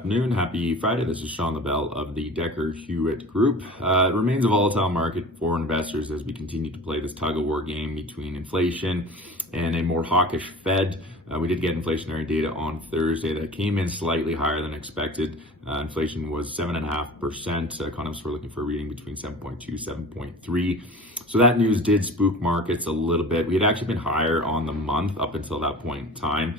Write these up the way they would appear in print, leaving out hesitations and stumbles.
afternoon, happy Friday. This is Sean LaBelle of the Dekker Hewett Group. It remains a volatile market for investors as we continue to play this tug-of-war game between inflation and a more hawkish Fed. We did get inflationary data on Thursday that came in slightly higher than expected. Inflation was 7.5%. Economists were looking for a reading between 7.2, 7.3. So that news did spook markets a little bit. We had actually been higher on the month up until that point in time.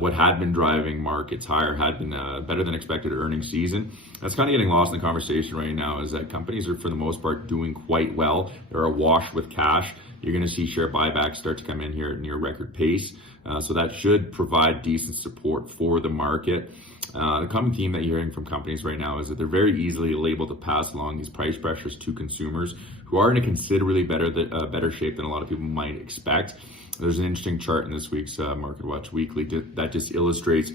What had been driving markets higher had been better than expected earnings season. That's kind of getting lost in the conversation right now, is that companies are for the most part doing quite well. They're awash with cash. You're going to see share buybacks start to come in here at near record pace. So that should provide decent support for the market. The common theme that you're hearing from companies right now is that they're very easily able to pass along these price pressures to consumers who are in a considerably better shape than a lot of people might expect. There's an interesting chart in this week's Market Watch Weekly that just illustrates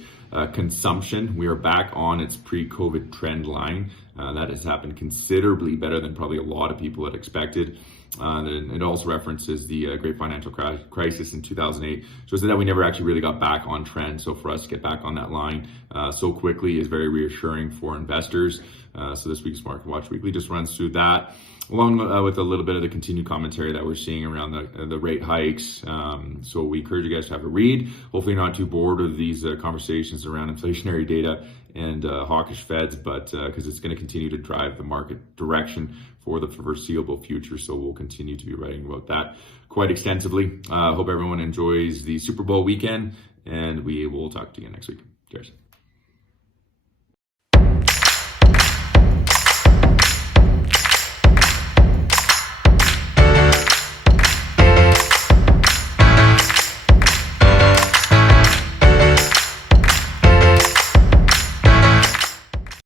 consumption. We are back on its pre-COVID trend line. That has happened considerably better than probably a lot of people had expected. And it also references the great financial crisis in 2008. So it's that we never actually really got back on trend. So for us to get back on that line so quickly is very reassuring for investors. So this week's Market Watch Weekly just runs through that, along with a little bit of the continued commentary that we're seeing around the rate hikes. So we encourage you guys to have a read. Hopefully you're not too bored of these conversations around inflationary data and hawkish Feds, but because it's going to continue to drive the market direction for the foreseeable future. So we'll continue to be writing about that quite extensively. Hope everyone enjoys the Super Bowl weekend, and we will talk to you next week. Cheers.